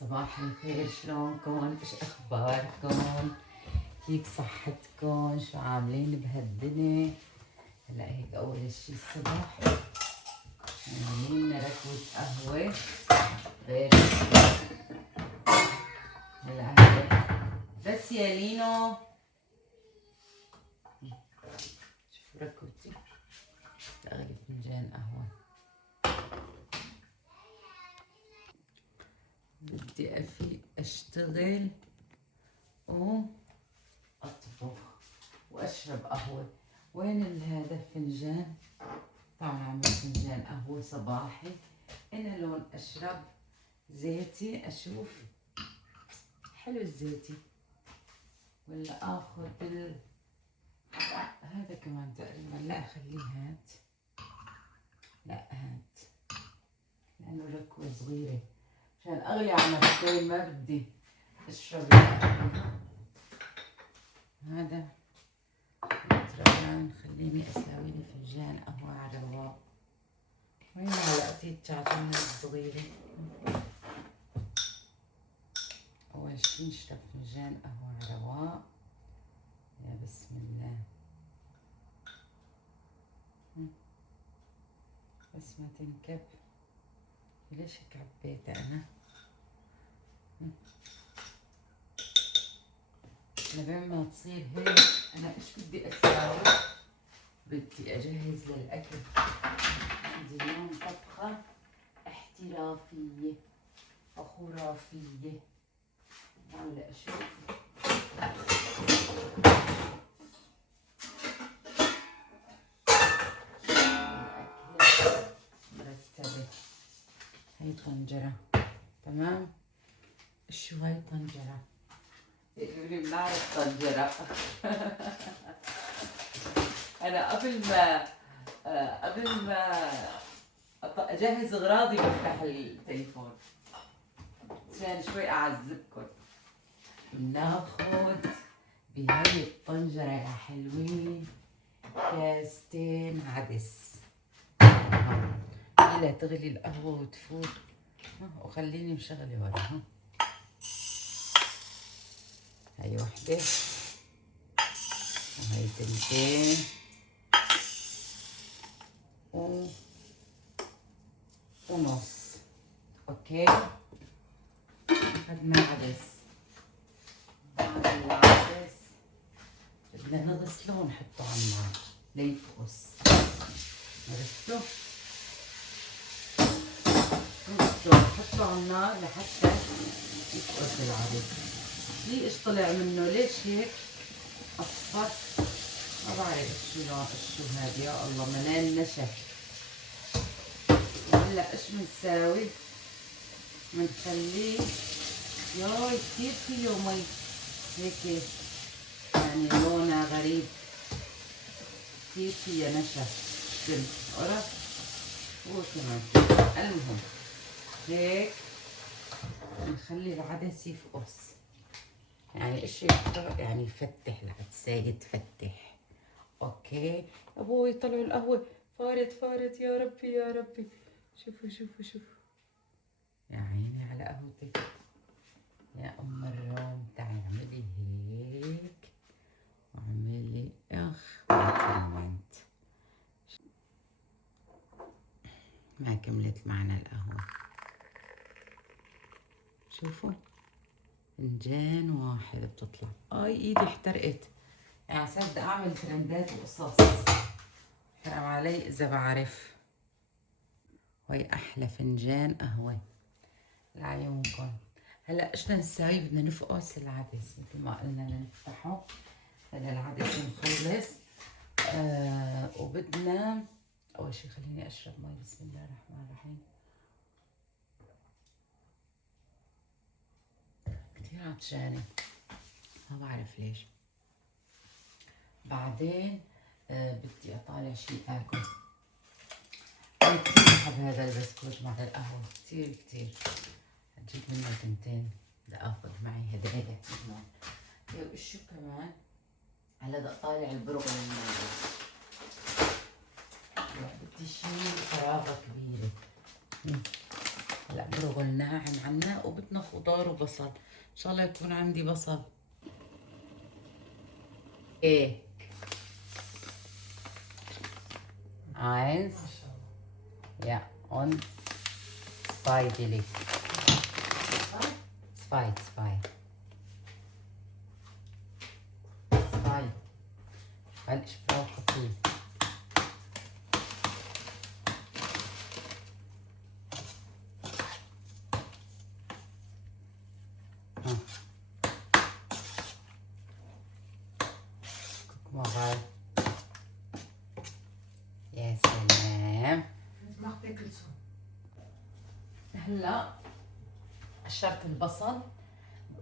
صباح الخير، شلونكم؟ ايش اخباركم؟ كيف صحتكم؟ شو عاملين بهالدنيا؟ هلا هيك اول اشي الصبح عاملين لنا ركوة قهوة غير هلا بس يا لينو شوفوا ركوتي اغلي فنجان قهوة. بدي اشتغل واطبخ واشرب قهوة. وين هذا الفنجان؟ طبعا اعمل فنجان قهوة صباحي. انا لون اشرب زيتي، اشوف حلو الزيتي ولا اخذ هذا كمان تقريبا. لا خليه هات، لا هات لانه ركوة صغيرة عشان اغلي على نفسي، ما بدي اشرب هذا طبعا. خليني اساوي لي فنجان قهوة على رواق. وين معلقتي التشاتشون الصغيرة؟ أول شي نشرب فنجان قهوة على رواق. يا بسم الله، بس ما تنكب. ليش هيك عبيتها أنا؟ لبين ما تصير هيك أنا إيش بدي أساوي؟ بدي أجهز للأكل. عندي اليوم طبخة احترافية وخرافية. هلا أشوف مرتبة. هاي طنجرة، تمام. شو هاي طنجرة؟ يقولوا لي بنعرف طنجرة. أنا قبل ما أجهز أغراضي بفتح التليفون عشان شوي أعذبكم. بناخد بهاي الطنجرة يا حلوين كاستين عدس. إلى تغلي القهوة وتفوت. وخليني مشغلة ورا. هاي وحدة وهاي تنتين ونص. اوكي، اخذنا عدس. بعد العدس بدنا نغسله ونحطه على النار ليفقس. عرفتوا؟ نغسله ونحطه على النار لحتى يفقس العدس. ليش طلع منه؟ ليش هيك اصفر؟ ما بعرف شو هذا. يا الله ملان نشف. هلا ايش بنساوي؟ بنخليه ياي كثير فيه مي هيك، يعني لونها غريب، كثير فيها نشف. عرفت؟ هو كمان المهم هيك بنخلي العدس يفقس. يعني ايش يعني يفتح العدس، يتفتح. اوكي ابوي طلعوا القهوة فارت يا ربي يا ربي. شوفوا يا عيني على قهوتك يا ام الروم. تعي اعملي هيك واعملي ما كملت معنا القهوة. شوفوا فنجان واحد بتطلع. ايدي احترقت. يعني اساس بدي اعمل ترندات وقصص، حرام علي اذا بعرف. وهي احلى فنجان قهوة لعيونكم. هلا ايش بدنا نساوي؟ بدنا نفقس العدس مثل ما قلنا لنفتحه. هلا العدس مخلص. وبدنا اول شي خليني اشرب مي. بسم الله الرحمن الرحيم. كثير عطشانة، ما بعرف ليش. بعدين بدي اطالع شي اكل. انا كثير بحب هذا البسكوت مع القهوة، كثير. هجيب منه تنتين بدي اخذ معي هدايا منهم. وشو كمان؟ هلا بدي اطالع البرغل الموجود. بدي شي فراغة كبيرة. هلا برغل ناعم عنا وبدنا خضار وبصل. ان شاء الله يكون عندي بصل. ايه eins ja und zwei Billig. Zwei. Weil ich brauche viel. Guck mal rein. يا سلام. هلا قشرت البصل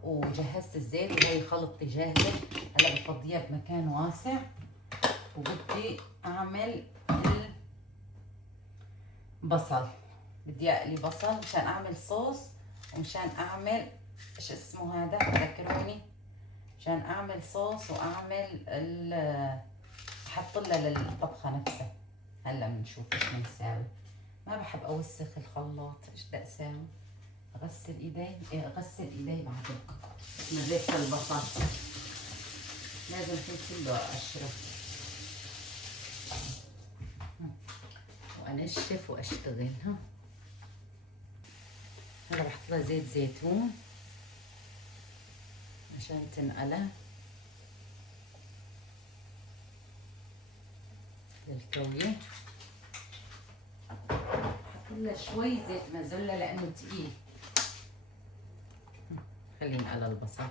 وجهزت الزيت وهي خلطتي جاهزة. هلا بفضيها بمكان واسع وبدي اعمل البصل. بدي اقلي بصل مشان اعمل صوص ومشان اعمل ايش اسمه هذا ذكروني، مشان اعمل صوص واعمل احط لها للطبخة نفسها. هلا بنشوف ايش بنساوي. ما بحب اوسخ الخلاط. ايش بدي اساوي؟ اغسل ايدي. اغسل ايدي بعد من ريحة البصل. لازم كل كله اقشره وانشف واشتغل. هلا بحط لها زيت زيتون عشان تنقلى للكوية. بحط لها شوي زيت مازولا لانه تقيل. خليه ينقلى البصل.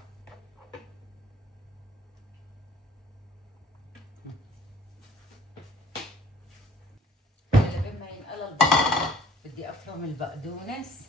هلا بما ينقلى البصل بدي افرم البقدونس.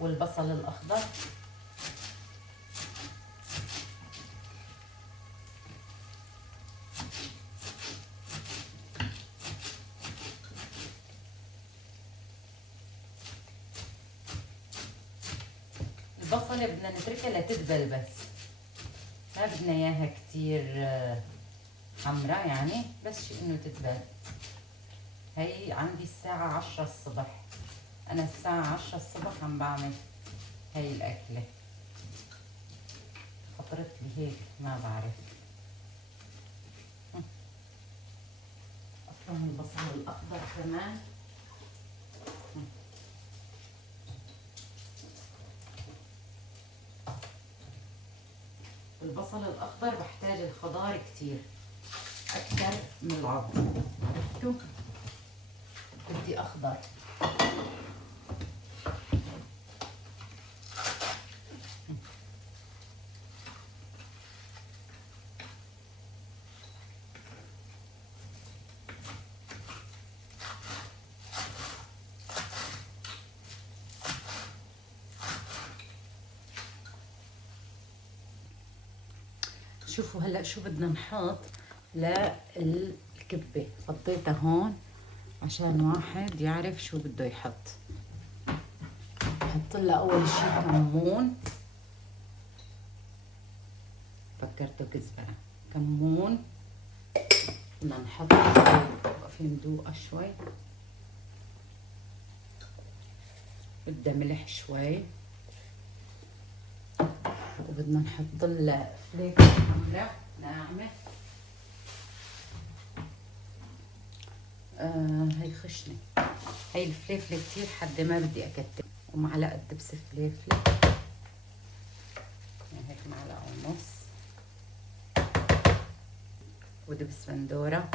والبصل الاخضر. البصلة بدنا نتركها لتدبل بس، ما بدنا اياها كتير حمرا يعني، بس انه تدبل. هي عندي الساعة 10 الصبح. انا الساعة 10 الصبح عم بعمل هاي الاكلة. خطرت لي هيك ما بعرف. افرم البصل الاخضر كمان. البصل الاخضر بحتاج الخضار كتير اكثر من العظم. عرفتوا؟ بدي اخضر. شوفوا هلا شو بدنا نحط للكبة. حطيتها هون عشان واحد يعرف شو بده يحط. بحط لها اول شي كمون. فكرته كزبرة. كمون. بدنا نحط وقفي ندوقها شوي. بدها ملح شوي. وبدنا نحط لها فليكة حمراء ناعمة. هي خشنة. هي الفليفلة كتير حادة ما بدي اكتر. ومعلقة دبس فليفلة يعني هيك معلقة ونص. ودبس بندورة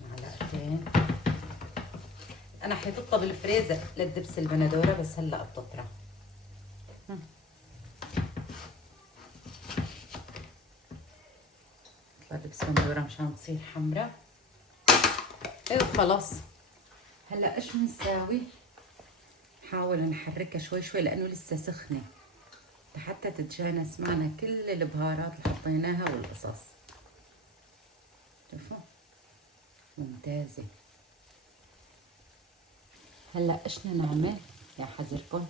معلقتين. انا حيطتها بالفريزر للدبس البندورة بس هلا بتطرى. دبس بندورة مشان تصير حمرا. ايه خلاص. هلا ايش بنساوي؟ نحاول نحركها شوي شوي لانه لسه سخنة لحتى تتجانس معنا كل البهارات اللي حطيناها والقصص. شوفوا ممتازة. هلا ايش بدنا نعمل يا حذركم؟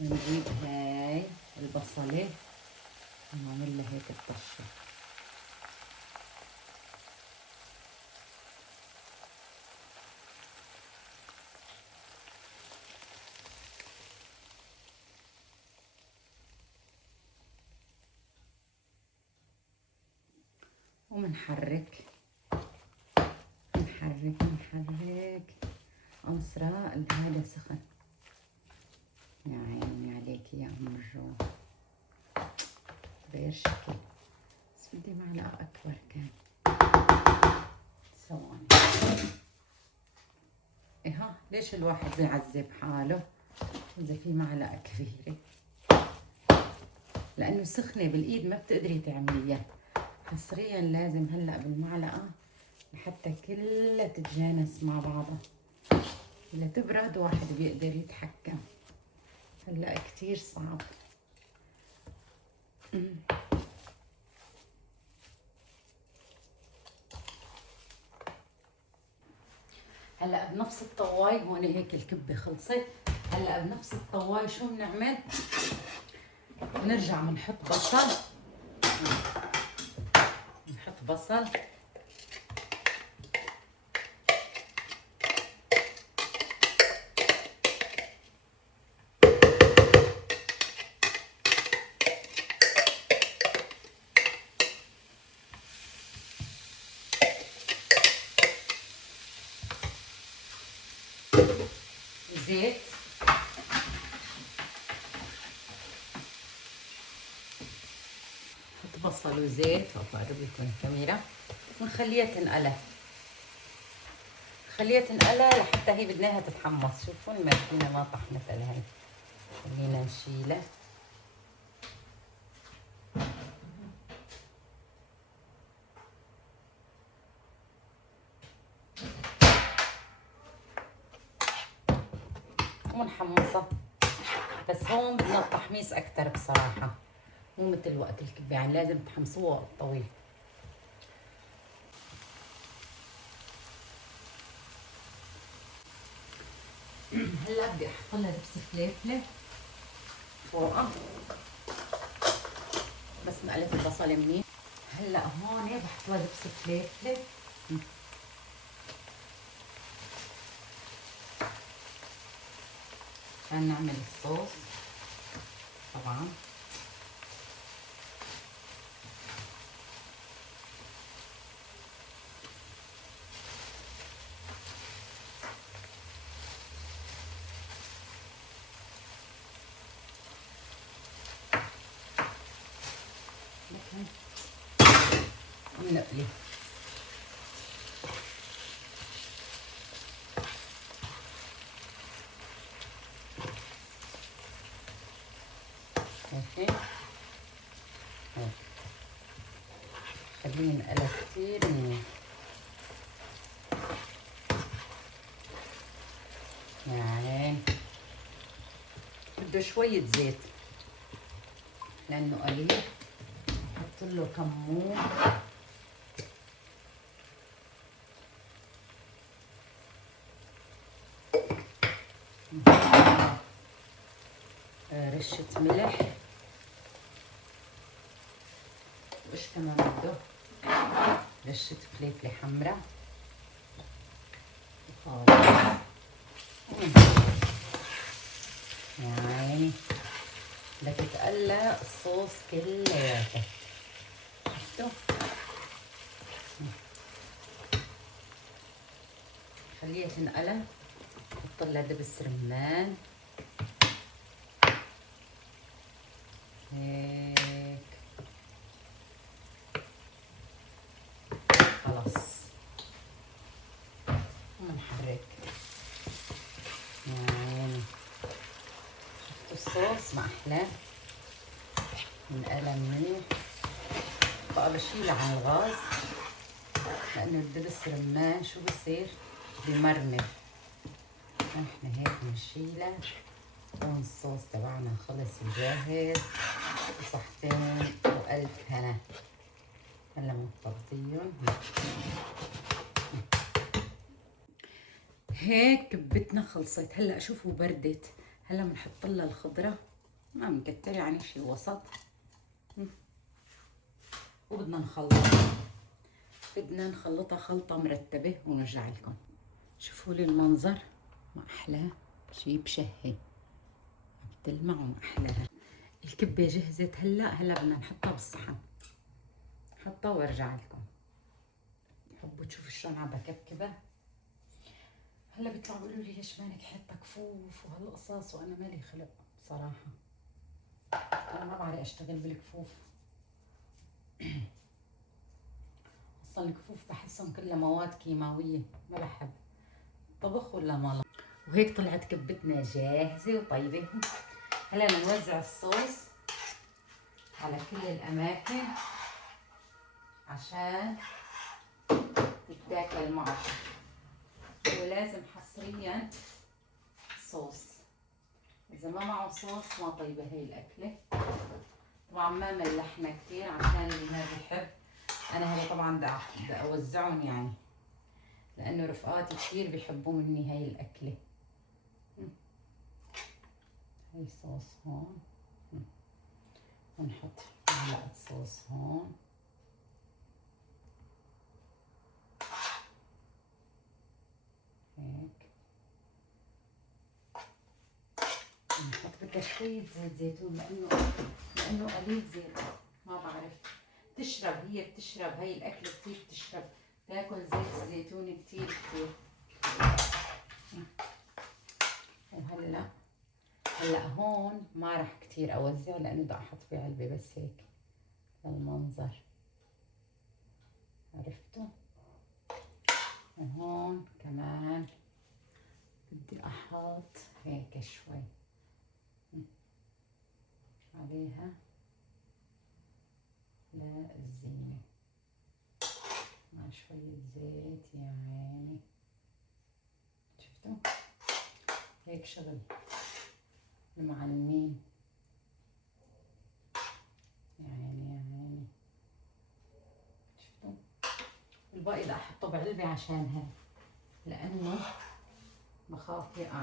نجيب هاي البصلة ونعمل لها هيك الطشة. ومنحرك نحرك أسرع. هذا سخن يا عيني عليكي يا أم الروح، غير شكل. بس بدي معلقة أكبر كان. ثواني. إيه ليش الواحد بيعذب حاله إذا في معلقة كبيرة؟ لأنه سخنة بالإيد ما بتقدري تعمليها. حصريا لازم هلأ بالمعلقة لحتى كلها تتجانس مع بعضها. إذا تبرد واحد بيقدر يتحكم. هلأ كتير صعب. هلا بنفس الطواي هون هيك الكبه خلصت. هلا بنفس الطواي شو بنعمل؟ بنرجع بنحط بصل. نحط بصل زيت. نحط بصل وزيت. بقرب لكم الكاميرا ونخليها تنقلى. خليها تنقلى لحتى هي بدناها تتحمص. شوفوا الماكينة ما طحنت على هي. خلينا نشيلها. ونحمصها. بس هون بدنا التحميص أكتر بصراحة، مو مثل وقت الكبة، يعني لازم تحمصوها وقت طويل. هلا بدي احط لها دبس فليفله فوقها، بس نقلت البصل منيح. هلا هون بحط لها دبس فليفله. عشان نعمل الصوص طبعا. ونقلي. شايفين؟ هيك خليه ينقلى كتير منيح. يعني بده شوية زيت لأنه قليل. حط له كمون. رشة ملح. وإيش كمان بده؟ رشة فلفلة حمراء. وخلاص. يعني بدها تتقلى الصوص كلياته. شفتوا؟ خليها تنقلى. حط لها دبس رمان هيك. خلاص ونحرك. يعني شفتوا الصوص ما احلاه؟ انقلى منيح. بقى بشيله عن الغاز لانه الدبس رمان شو بصير؟ بمرمر. احنا هيك بنشيله. هون الصوص تبعنا خلص وجاهز. وصحتين وألف هنا. هلا مطبطيهم. هيك كبتنا خلصت. هلا شوفوا بردت. هلا بنحط لها الخضره، ما بنكتر يعني شي وسط. وبدنا نخلطها خلطه مرتبه ونرجع لكم. شوفوا لي المنظر، ما احلاه، شي بشهي، بتلمع وما احلاها. الكبه جهزت. هلا بدنا نحطها بالصحن، حطها وارجع لكم. بحبوا تشوفوا شلون عم بكبكبها. هلا بيطلعوا بيقولوا لي ليش مانك حاطه كفوف وهالقصص، وانا مالي خلق بصراحه. انا ما بعرف اشتغل بالكفوف. اصلا الكفوف بحسهم كلها مواد كيماويه، ما بحب طبخ ولا مالا. وهيك طلعت كبتنا جاهزه وطيبه. هلا نوزع الصوص على كل الاماكن عشان تتاكل معه. ولازم حصريا صوص، اذا ما معه صوص ما طيبه هي الاكله. طبعا ما ملحنا كثير عشان اللي ما بيحب. انا هلا طبعا بدي اوزعهم يعني، لانه رفقاتي كثير بيحبوا مني هاي الاكله. هاي صوص هون، ونحط معلقه صوص هون. هيك نحط بدها شويه زيت زيتون، لانه قليل زيت، ما بعرف. بتشرب هاي الاكله كثير بتشرب، تاكل زيت الزيتون كثير. هلا هون ما راح كثير اوزع، لانه بدي احط بعلبه بس هيك للمنظر، عرفتوا؟ وهون كمان بدي احط هيك شوي عليها للزينة، مع شوية زيت يا عيني. شفتوا؟ هيك شغل المعلمين. يا عيني شفتوا؟ الباقي بدي احطه بعلبة عشان هيك، لانه بخاف يقع،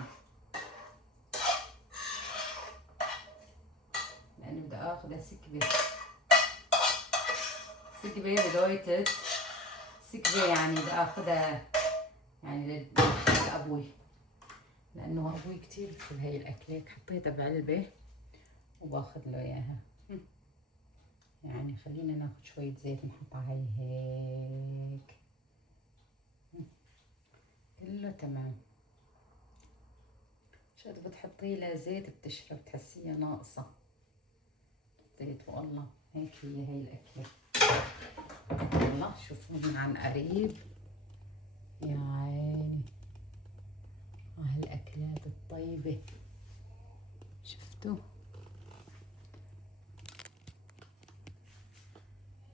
لانه بدي اخذها سكبة بدويتد سكبة، يعني بدي اخذها يعني لابوي، لانه ابوي كتير بحب هاي الاكلة. حطيتها بعلبة وباخذ له اياها. يعني خلينا ناخذ شوية زيت نحطها هيك كله تمام. شو قد بتحطي لها زيت بتشرب، تحسيها ناقصة زيت. والله هيك هي الاكلة. والله شوفوني عن قريب يا عيني على هالاكلات الطيبة. شفتوا؟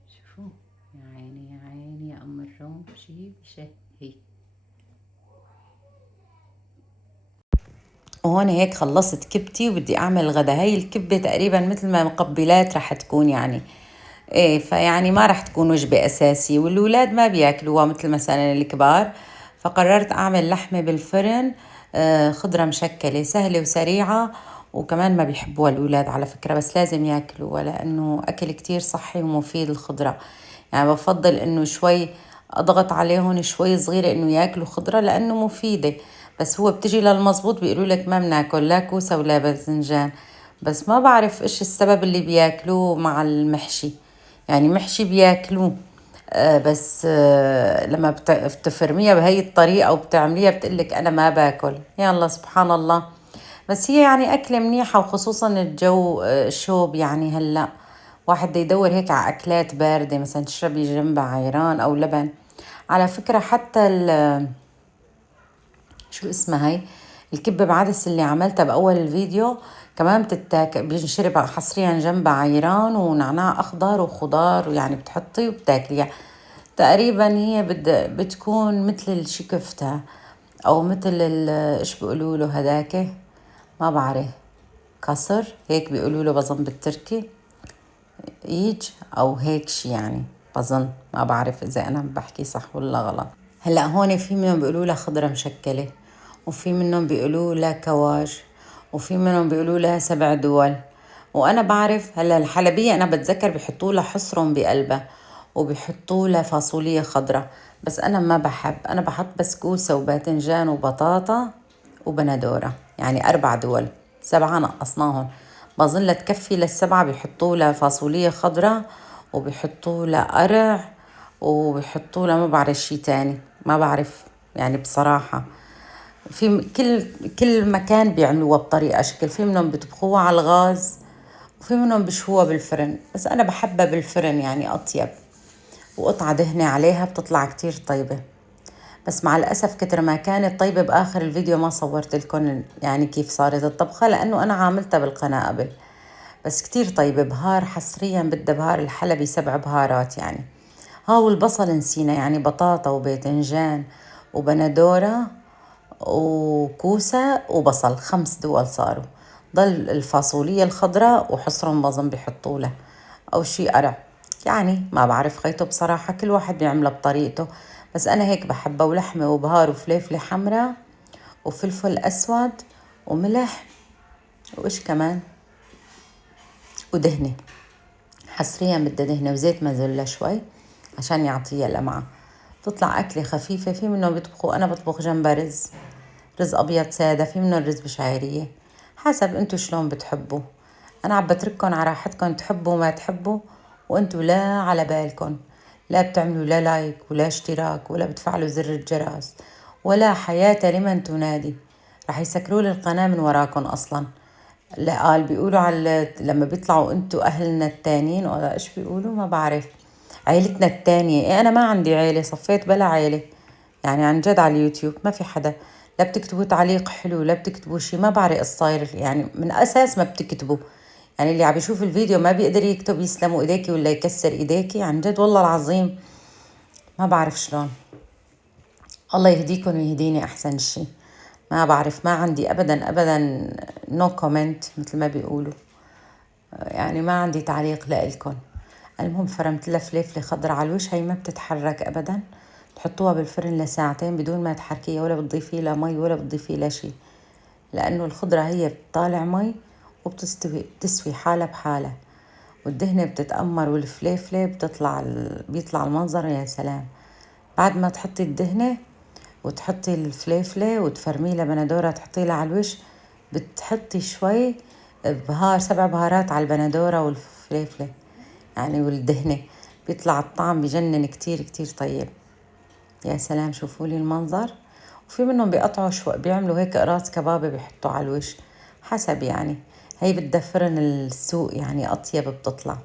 شوفوا يا عيني يا ام الروم، شي بشهي. وهون هيك خلصت كبتي وبدي اعمل غدا. هاي الكبة تقريبا مثل ما مقبلات رح تكون يعني، ايه، فيعني ما رح تكون وجبة اساسية، والولاد ما بياكلوها مثل مثلا الكبار. فقررت اعمل لحمة بالفرن، خضرة مشكلة سهلة وسريعة، وكمان ما بيحبوها الولاد على فكرة، بس لازم ياكلوها لانه اكل كتير صحي ومفيد الخضرة. يعني بفضل انه شوي اضغط عليهم شوي صغيرة انه ياكلوا خضرة لانه مفيدة. بس هو بتجي للمزبوط بيقولوا لك ما بناكل لا كوسة ولا باذنجان. بس ما بعرف ايش السبب اللي بياكلوه مع المحشي. يعني محشي بياكلوه، بس لما بتفرميها بهي الطريقة وبتعمليها بتقلك أنا ما باكل. يلا سبحان الله. بس هي يعني أكلة منيحة، وخصوصا الجو شوب يعني. هلأ واحد بده يدور هيك على أكلات باردة، مثلا تشربي جنبها عيران أو لبن. على فكرة حتى شو اسمها هاي الكبة بعدس اللي عملتها بأول الفيديو كمان بتتاكل، بينشرب حصريا جنبها عيران ونعناع أخضر وخضار، ويعني بتحطي وبتاكليها. تقريبا هي بتكون مثل الشكفتة، أو مثل إيش بيقولوا له هداك، ما بعرف، كسر هيك بيقولوا له بظن بالتركي، يج أو هيك شي يعني. بظن، ما بعرف إذا أنا بحكي صح ولا غلط. هلا هون في منهم بيقولوا لها خضرة مشكلة، وفي منهم بيقولوا لها كواج، وفي منهم بيقولوا لها 7 دول. وانا بعرف هلا الحلبية انا بتذكر بيحطوا لها حصرم بقلبها، وبيحطوا لها فاصوليا خضراء، بس انا ما بحب. انا بحط بس كوسة وباذنجان وبطاطا وبندورة، يعني 4 دول، 7 نقصناهم. بظن تكفي لل7 بيحطوا لها فاصوليا خضراء، وبيحطوا لها قرع، وبيحطوا لها ما بعرف شي تاني، ما بعرف يعني بصراحة. في كل مكان بيعملوها بطريقة شكل. في منهم بيطبخوها على الغاز، وفي منهم بيشوها بالفرن، بس أنا بحبها بالفرن يعني أطيب، وقطعة دهنة عليها بتطلع كتير طيبة. بس مع الأسف كتر ما كانت طيبة بآخر الفيديو ما صورت لكم يعني كيف صارت الطبخة، لأنه أنا عاملتها بالقناة قبل. بس كتير طيبة. بهار حصريا بدها بهار الحلبي 7 بهارات يعني. والبصل نسينا، يعني بطاطا وباذنجان وبندورة وكوسة وبصل، 5 دول صاروا. ضل الفاصولية الخضراء وحصرهم بظن بيحطوا له أو شي قرع، يعني ما بعرف خيطه بصراحة، كل واحد بيعملها بطريقته، بس أنا هيك بحبها. ولحمة وبهار وفليفلة حمراء وفلفل أسود وملح وإيش كمان، ودهنة. حصريا بدها دهنة وزيت مازولا شوي عشان يعطيها لمعة، تطلع أكلة خفيفة. في منهم بيطبخوا، أنا بطبخ جنبها رز أبيض سادة، في منهم رز بشعرية، حسب انتو شلون بتحبوا. أنا عم بترككن على راحتكن، تحبوا ما تحبوا، وانتو لا على بالكن، لا بتعملوا لا لايك ولا اشتراك ولا بتفعلوا زر الجرس، ولا حياة لمن تنادي. رح يسكروا لي القناة من وراكن أصلا. لا قال بيقولوا على لما بيطلعوا انتو أهلنا التانيين، ولا إيش بيقولوا ما بعرف، عيلتنا التانية. انا ما عندي عيلة، صفيت بلا عيلة يعني، عن جد على اليوتيوب ما في حدا. لا بتكتبوا تعليق حلو، لا بتكتبوا شي، ما بعرف الصاير يعني، من اساس ما بتكتبوا. يعني اللي عم يشوف الفيديو ما بيقدر يكتب يسلموا ايديكي ولا يكسر ايديكي، عن جد والله العظيم ما بعرف شلون. الله يهديكم ويهديني احسن شي. ما بعرف، ما عندي ابدا ابدا نو كومنت مثل ما بيقولوا، يعني ما عندي تعليق لإلكن. المهم فرمت لها فليفلة خضرا على الوش، هي ما بتتحرك ابدا. تحطوها بالفرن لساعتين بدون ما تحركيها، ولا بتضيفي لها مي ولا بتضيفي لها شي، لانه الخضرة هي بتطالع مي وبتستوي، بتسوي حالها بحالها، والدهنة بتتأمر والفليفلة بيطلع المنظر يا سلام. بعد ما تحطي الدهنة وتحطي الفليفلة وتفرمي لها بندورة تحطي لها على الوش، بتحطي شوي 7 بهارات على البندورة والفليفلة يعني والدهنة، بيطلع الطعم بجنن كتير كتير طيب. يا سلام، شوفوا لي المنظر. وفي منهم بيقطعوا شوي، بيعملوا هيك قراص كبابة بيحطوا على الوش، حسب يعني. هي بدها فرن السوق يعني أطيب بتطلع.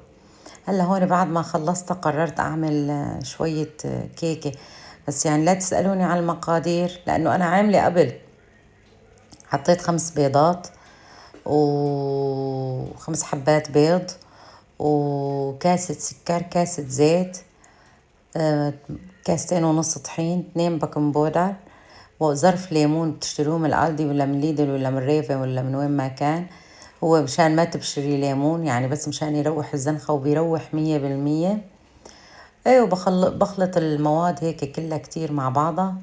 هلا هون بعد ما خلصت قررت أعمل شوية كيكة، بس يعني لا تسألوني على المقادير لأنه أنا عاملة قبل. حطيت 5 بيضات و5 حبات بيض، وكاسة سكر، كاسة زيت، كاستين ونص طحين، 2 بيكنج بودر، وظرف ليمون بتشتروه من الالدي ولا من ليدل ولا من ريفة ولا من وين ما كان. هو مشان ما تبشري ليمون يعني، بس مشان يروح الزنخة وبيروح 100%. ايه، بخلط المواد هيك كلها كتير مع بعضها،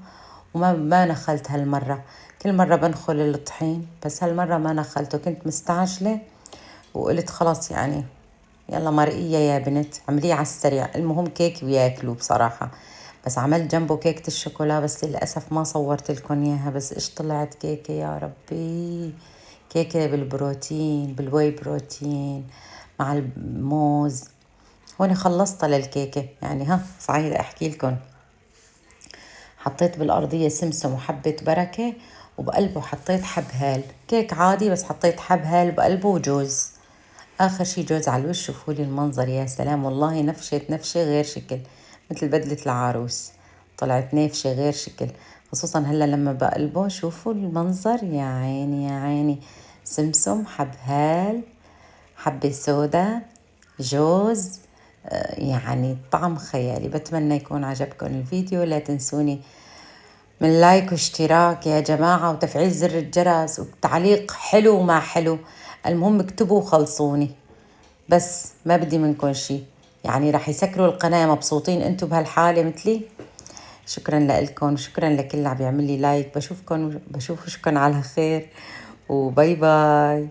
وما نخلت هالمرة. كل مرة بنخل الطحين، بس هالمرة ما نخلته، كنت مستعجلة وقلت خلاص يعني يلا مرقية يا بنت عمليه على السريع. المهم كيك وياكلوا بصراحة. بس عملت جنبه كيكة الشوكولا، بس للأسف ما صورت لكم إياها. بس إيش طلعت كيكة يا ربي، كيكة بالبروتين، بالواي بروتين مع الموز. هون خلصتها للكيكة يعني. صحيح أحكي لكم، حطيت بالأرضية سمسم وحبة بركة، وبقلبه حطيت حب هال، كيك عادي بس حطيت حب هال بقلبه وجوز. اخر شي جوز على الوش. شوفوا لي المنظر يا سلام، والله نفشت نفشة غير شكل، مثل بدلة العروس، طلعت نافشة غير شكل. خصوصا هلا لما بقلبه، شوفوا المنظر يا عيني يا عيني. سمسم، حب هال، حبة سودا، جوز، يعني طعم خيالي. بتمنى يكون عجبكم الفيديو. لا تنسوني من لايك واشتراك يا جماعة، وتفعيل زر الجرس، وتعليق حلو وما حلو، المهم اكتبوا وخلصوني، بس ما بدي منكم شي يعني. رح يسكروا القناة، مبسوطين انتو بهالحالة مثلي؟ شكرا لكم وشكرا لكل اللي عم يعمل لي لايك. بشوفكم على خير وباي باي.